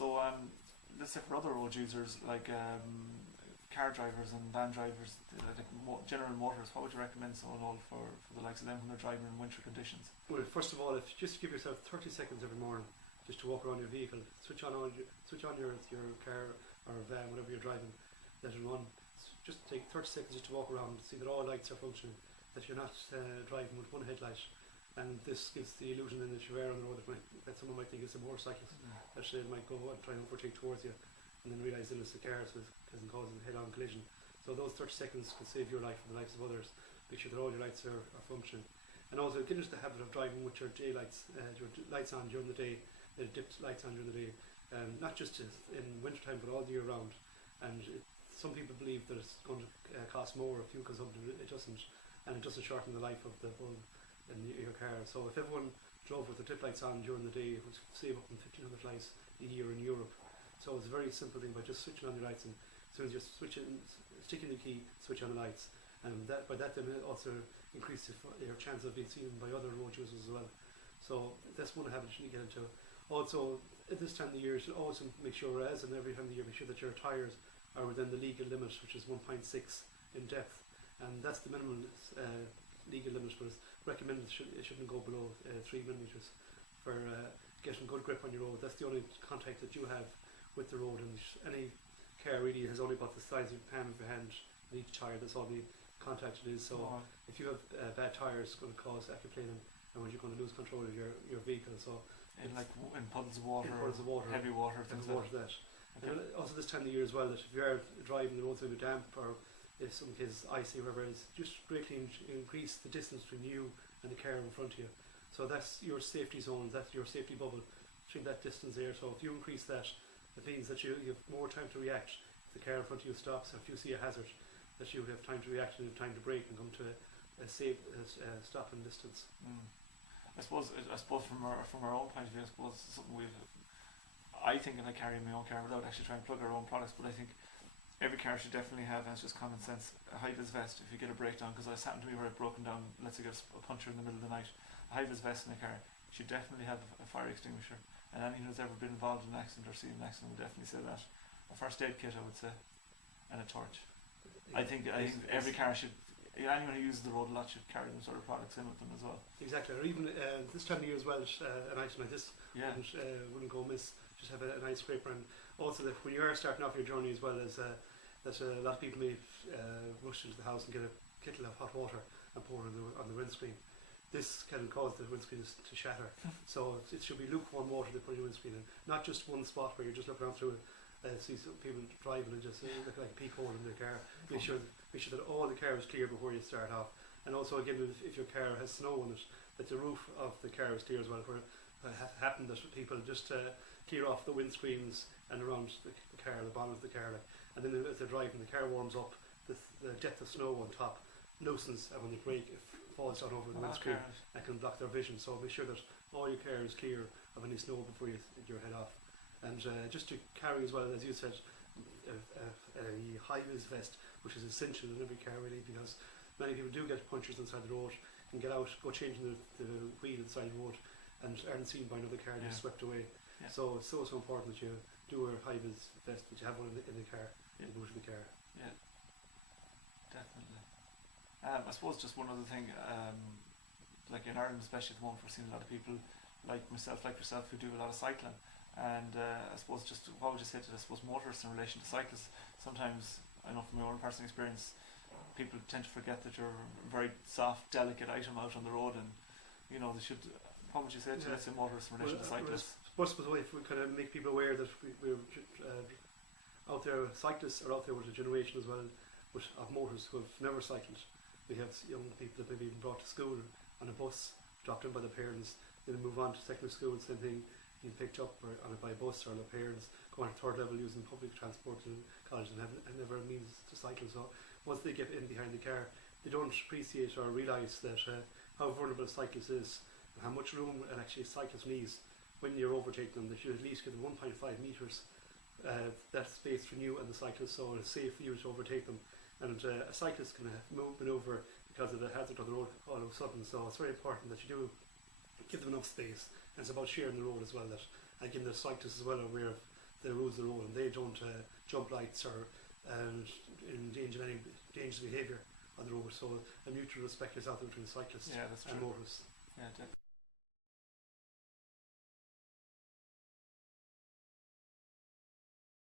So let's say for other road users like car drivers and van drivers, like general motors, what would you recommend someone all for the likes of them when they're driving in winter conditions? Well, first of all, if you just give yourself 30 seconds every morning just to walk around your vehicle, switch on your car or van, whatever you're driving, let it run. Just take 30 seconds just to walk around, see that all lights are functioning, that you're not driving with one headlight, and this gives the illusion then that you're on the road that someone might think it's a motorcycle, that they might go and try and overtake towards you, and then realise that it's a car, so it isn't causing a head-on collision. So those 30 seconds can save your life and the lives of others. Make sure that all your lights are functioning. And also get into the habit of driving with your daylights, your lights on during the day, dipped lights on during the day, not just in winter time but all year round. And some people believe that it's going to cost more if fuel consumption. It doesn't, and it doesn't shorten the life of the bulb in your car. So if everyone drove with the dip lights on during the day, it would save up to 1,500 lives a year in Europe. So it's a very simple thing by just switching on your lights, and as soon as you're sticking the key, switch on the lights, and by that then it also increases your chance of being seen by other road users as well. So that's one habit you need to get into. Also, at this time of the year, you should always make sure, as in every time of the year, make sure that your tyres are within the legal limit, which is 1.6 in depth, and that's the minimum legal limit, but it's recommended it shouldn't go below 3 millimeters for getting good grip on your road. That's the only contact that you have with the road, and any car really has only got the size of your palm of your hand in each tyre. That's all the contact it is. So if you have bad tyres, it's going to cause aquaplaning, and when you're going to lose control of your vehicle. So in puddles of water, heavy water, things like that. Okay. And also this time of the year as well, that if you are driving the roads a bit damp, or if some case icy, whatever it is, just greatly increase the distance between you and the car in front of you. So that's your safety zone, that's your safety bubble between that distance there. So if you increase that, it means that you have more time to react if the car in front of you stops, or if you see a hazard, that you have time to react and have time to brake and come to a safe stopping distance. I suppose from our own point of view, I suppose something I think, and I carry my own car without actually trying to plug our own products, but I think every car should definitely have, and it's just common sense, a high-vis vest if you get a breakdown, because it's happened to me where I've broken down, let's say get a puncture in the middle of the night. A high-vis vest in a car should definitely have a fire extinguisher, and anyone who's ever been involved in an accident or seen an accident would definitely say that. A first aid kit, I would say, and a torch. I think every car should, anyone who uses the road a lot should carry them sort of products in with them as well. Exactly, or even this time of year as well, an item like this wouldn't go amiss. Just have a nice scraper, and also that when you are starting off your journey as well, as that a lot of people may rush into the house and get a kettle of hot water and pour it on the windscreen. This can cause the windscreen to shatter. So it should be lukewarm water to put in your windscreen, and not just one spot where you're just looking around through it. See some people driving and just look like a peak hole in their car. Make sure that all the car is clear before you start off. And also again, if your car has snow on it, that the roof of the car is clear as well. Where it happened that people just clear off the windscreens and around the car, the bottom of the car, and then as they're driving, the car warms up. The depth of snow on top loosens, and when they brake, it falls down over the windscreen and can block their vision. So make sure that all your car is clear of any snow before you head off. And just to carry as well, as you said, a high-vis vest, which is essential in every car really, because many people do get punctures inside the road and get out, go changing the wheel inside the road, and aren't seen by another car, just swept away. So it's so important that you do wear a high-vis vest, that you have one in the car, in the boot of the car. Yeah, definitely. I suppose just one other thing, like in Ireland especially at the moment, we're seeing a lot of people like myself, like yourself, who do a lot of cycling. And I suppose just what would you say to motorists in relation to cyclists? Sometimes, I know from my own personal experience, people tend to forget that you're a very soft, delicate item out on the road, and they should. What would you say to let's say motorists in relation to cyclists? I suppose if we kind of make people aware that we're out there, cyclists are out there with a generation as well of motors who have never cycled. We have young people that maybe even brought to school on a bus, dropped in by their parents, then move on to secondary school, same thing. Being picked up by a bus, or their parents going to third level using public transport to college and have never a means to cycle. So once they get in behind the car, they don't appreciate or realise that how vulnerable a cyclist is, and how much room an actually cyclist needs when you're overtaking them. They should at least give them 1.5 metres that space between you and the cyclist, so it's safe for you to overtake them. And a cyclist can manoeuvre because of the hazard of the road all of a sudden. So it's very important that you do give them enough space. And it's about sharing the road as well. That again, the cyclists as well are aware of the rules of the road, and they don't jump lights or engage in any dangerous behaviour on the road. So a mutual respect is out there between cyclists and motorists. Yeah, definitely.